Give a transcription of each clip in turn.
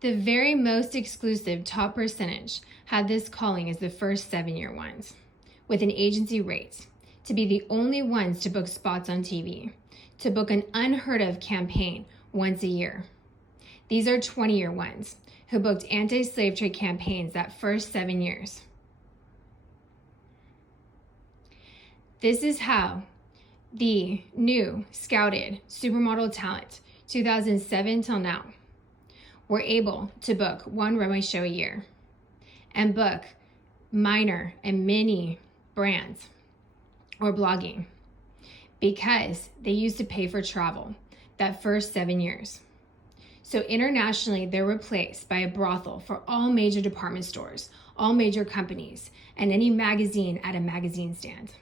The very most exclusive top percentage had this calling as the first 7-year ones, with an agency rate, to be the only ones to book spots on TV, to book an unheard of campaign once a year. These are 20-year ones who booked anti-slave trade campaigns that first 7 years. This is how the new scouted supermodel talent 2007 till now were able to book one runway show a year and book minor and mini brands or blogging because they used to pay for travel that first 7 years. So internationally, they're replaced by a brothel for all major department stores, all major companies, and any magazine at a magazine stand.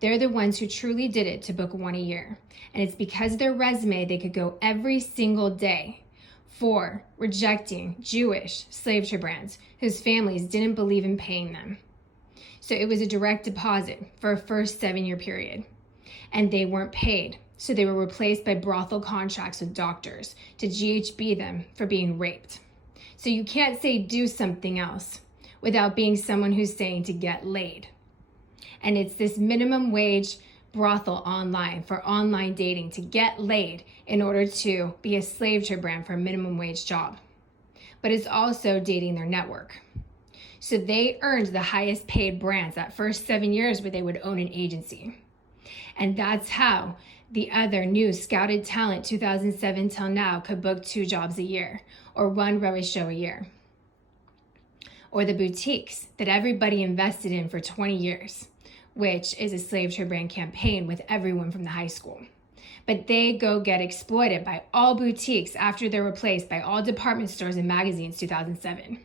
They're the ones who truly did it to book one a year. And it's because of their resume, they could go every single day for rejecting Jewish slave trade brands whose families didn't believe in paying them. So it was a direct deposit for a first 7-year period. And they weren't paid. So they were replaced by brothel contracts with doctors to GHB them for being raped. So you can't say do something else without being someone who's saying to get laid. And it's this minimum wage brothel online for online dating to get laid in order to be a slave trade brand for a minimum wage job. But it's also dating their network. So they earned the highest paid brands that first 7 years where they would own an agency. And that's how the other new scouted talent 2007 till now could book 2 jobs a year or one runway show a year. Or the boutiques that everybody invested in for 20 years. Which is a slave trade brand campaign with everyone from the high school. But they go get exploited by all boutiques after they're replaced by all department stores and magazines 2007.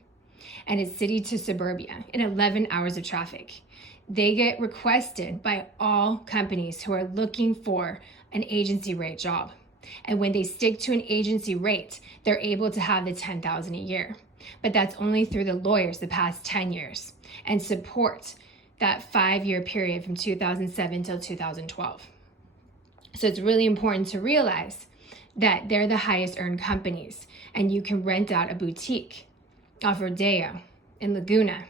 And it's city to suburbia in 11 hours of traffic. They get requested by all companies who are looking for an agency rate job. And when they stick to an agency rate, they're able to have the $10,000 a year. But that's only through the lawyers the past 10 years and support that 5-year period from 2007 till 2012. So it's really important to realize that they're the highest earned companies and you can rent out a boutique off Rodeo in Laguna.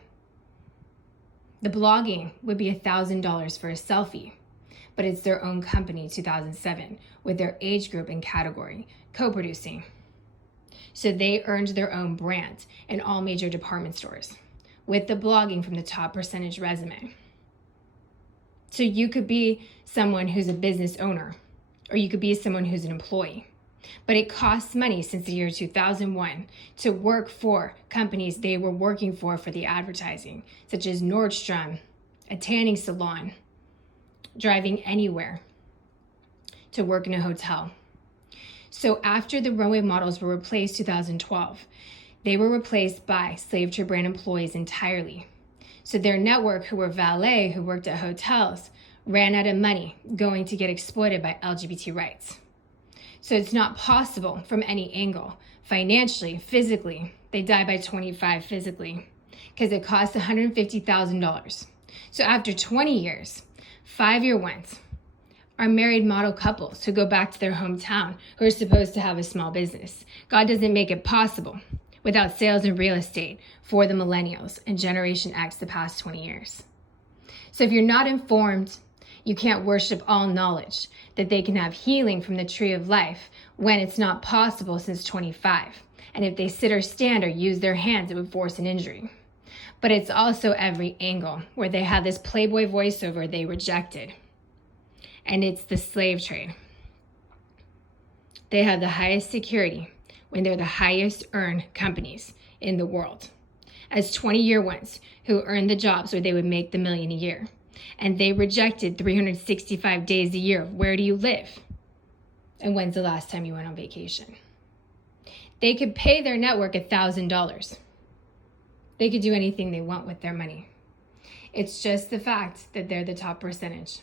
The blogging would be $1,000 for a selfie, but it's their own company 2007 with their age group and category co-producing. So they earned their own brand in all major department stores, with the blogging from the top percentage resume. So you could be someone who's a business owner, or you could be someone who's an employee. But it costs money since the year 2001 to work for companies they were working for the advertising, such as Nordstrom, a tanning salon, driving anywhere to work in a hotel. So after the runway models were replaced 2012, they were replaced by slave trade brand employees entirely. So their network, who were valet, who worked at hotels, ran out of money going to get exploited by LGBT rights. So it's not possible from any angle. Financially, physically, they die by 25 physically because it costs $150,000. So after 20 years, 5-year ones are married model couples who go back to their hometown who are supposed to have a small business. God doesn't make it possible without sales and real estate for the millennials and Generation X the past 20 years. So if you're not informed, you can't worship all knowledge that they can have healing from the tree of life when it's not possible since 25. And if they sit or stand or use their hands, it would force an injury. But it's also every angle where they have this Playboy voiceover they rejected. And it's the slave trade. They have the highest security when they're the highest earned companies in the world as 20-year ones who earned the jobs where they would make the $1 million a year. And they rejected 365 days a year of where do you live? And when's the last time you went on vacation? They could pay their network $1,000. They could do anything they want with their money. It's just the fact that they're the top percentage.